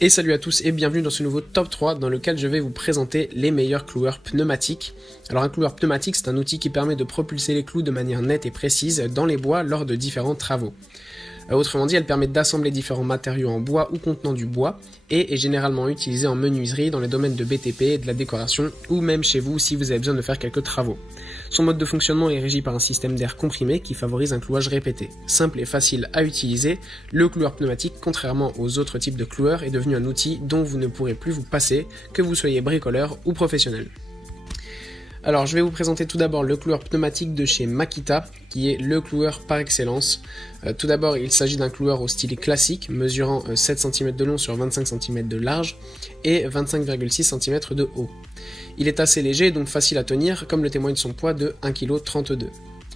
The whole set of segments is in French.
Et salut à tous et bienvenue dans ce nouveau top 3 dans lequel je vais vous présenter les meilleurs cloueurs pneumatiques. Alors un cloueur pneumatique, c'est un outil qui permet de propulser les clous de manière nette et précise dans les bois lors de différents travaux. Autrement dit, elle permet d'assembler différents matériaux en bois ou contenant du bois et est généralement utilisée en menuiserie dans les domaines de BTP, de la décoration ou même chez vous si vous avez besoin de faire quelques travaux. Son mode de fonctionnement est régi par un système d'air comprimé qui favorise un clouage répété. Simple et facile à utiliser, le cloueur pneumatique, contrairement aux autres types de cloueurs, est devenu un outil dont vous ne pourrez plus vous passer, que vous soyez bricoleur ou professionnel. Alors je vais vous présenter tout d'abord le cloueur pneumatique de chez Makita, qui est le cloueur par excellence. Tout d'abord, il s'agit d'un cloueur au style classique, mesurant 7 cm de long sur 25 cm de large et 25,6 cm de haut. Il est assez léger, donc facile à tenir, comme le témoigne son poids de 1,32 kg.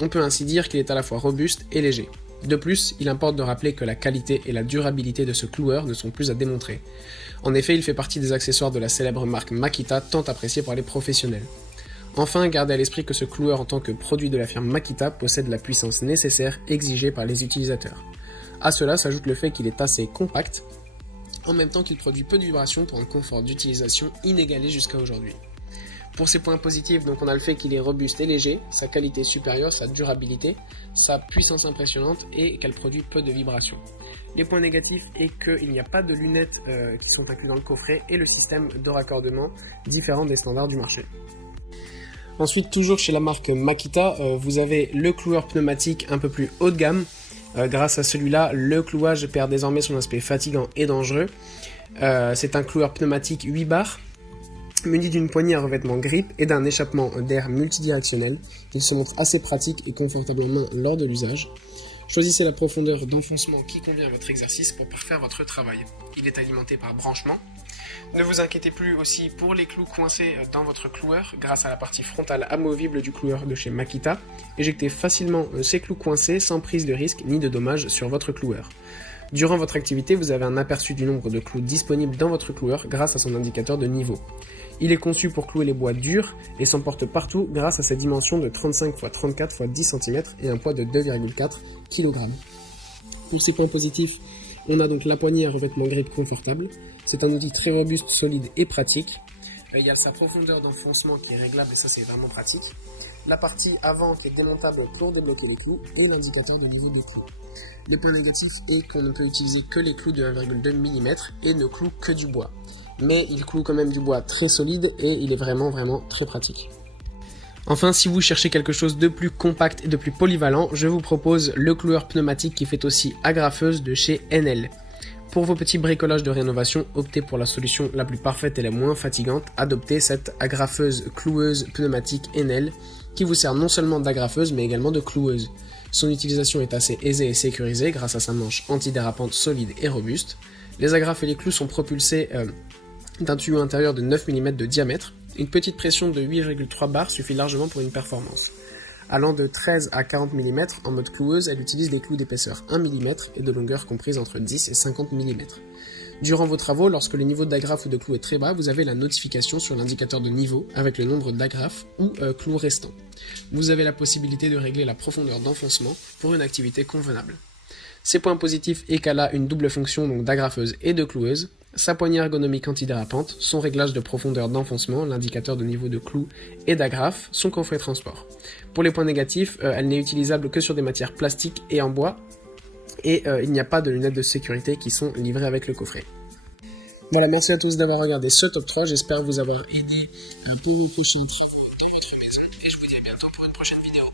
On peut ainsi dire qu'il est à la fois robuste et léger. De plus, il importe de rappeler que la qualité et la durabilité de ce cloueur ne sont plus à démontrer. En effet, il fait partie des accessoires de la célèbre marque Makita, tant appréciée par les professionnels. Enfin, gardez à l'esprit que ce cloueur en tant que produit de la firme Makita possède la puissance nécessaire exigée par les utilisateurs. À cela s'ajoute le fait qu'il est assez compact, en même temps qu'il produit peu de vibrations pour un confort d'utilisation inégalé jusqu'à aujourd'hui. Pour ses points positifs, donc on a le fait qu'il est robuste et léger, sa qualité supérieure, sa durabilité, sa puissance impressionnante et qu'elle produit peu de vibrations. Les points négatifs est qu'il n'y a pas de lunettes qui sont inclus dans le coffret et le système de raccordement différent des standards du marché. Ensuite, toujours chez la marque Makita, vous avez le cloueur pneumatique un peu plus haut de gamme. Grâce à celui-là, le clouage perd désormais son aspect fatigant et dangereux. C'est un cloueur pneumatique 8 bars, muni d'une poignée à revêtement grip et d'un échappement d'air multidirectionnel. Il se montre assez pratique et confortable en main lors de l'usage. Choisissez la profondeur d'enfoncement qui convient à votre exercice pour parfaire votre travail. Il est alimenté par branchement. Ne vous inquiétez plus aussi pour les clous coincés dans votre cloueur grâce à la partie frontale amovible du cloueur de chez Makita. Éjectez facilement ces clous coincés sans prise de risque ni de dommages sur votre cloueur. Durant votre activité, vous avez un aperçu du nombre de clous disponibles dans votre cloueur grâce à son indicateur de niveau. Il est conçu pour clouer les bois durs et s'emporte partout grâce à ses dimensions de 35 x 34 x 10 cm et un poids de 2,4 kg. Pour ses points positifs, on a donc la poignée à revêtement grip confortable. C'est un outil très robuste, solide et pratique. Il y a sa profondeur d'enfoncement qui est réglable et ça c'est vraiment pratique. La partie avant qui est démontable pour débloquer les clous et l'indicateur du niveau des clous. Le point négatif est qu'on ne peut utiliser que les clous de 1,2 mm et ne cloue que du bois. Mais il cloue quand même du bois très solide et il est vraiment très pratique. Enfin, si vous cherchez quelque chose de plus compact et de plus polyvalent, je vous propose le cloueur pneumatique qui fait aussi agrafeuse de chez Enel. Pour vos petits bricolages de rénovation, optez pour la solution la plus parfaite et la moins fatigante, adoptez cette agrafeuse cloueuse pneumatique Enel qui vous sert non seulement d'agrafeuse mais également de cloueuse. Son utilisation est assez aisée et sécurisée grâce à sa manche antidérapante solide et robuste. Les agrafes et les clous sont propulsés d'un tuyau intérieur de 9 mm de diamètre. Une petite pression de 8,3 bars suffit largement pour une performance. Allant de 13 à 40 mm en mode cloueuse, elle utilise des clous d'épaisseur 1 mm et de longueur comprise entre 10 et 50 mm. Durant vos travaux, lorsque le niveau d'agrafe ou de clou est très bas, vous avez la notification sur l'indicateur de niveau avec le nombre d'agrafes ou clous restants. Vous avez la possibilité de régler la profondeur d'enfoncement pour une activité convenable. Ses points positifs est qu'elle a une double fonction donc d'agrafeuse et de cloueuse, sa poignée ergonomique antidérapante, son réglage de profondeur d'enfoncement, l'indicateur de niveau de clou et d'agrafe, son coffret transport. Pour les points négatifs, elle n'est utilisable que sur des matières plastiques et en bois, et il n'y a pas de lunettes de sécurité qui sont livrées avec le coffret. Voilà, merci à tous d'avoir regardé ce top 3, j'espère vous avoir aidé pour vos prochaines travaux dans votre maison, et je vous dis à bientôt pour une prochaine vidéo.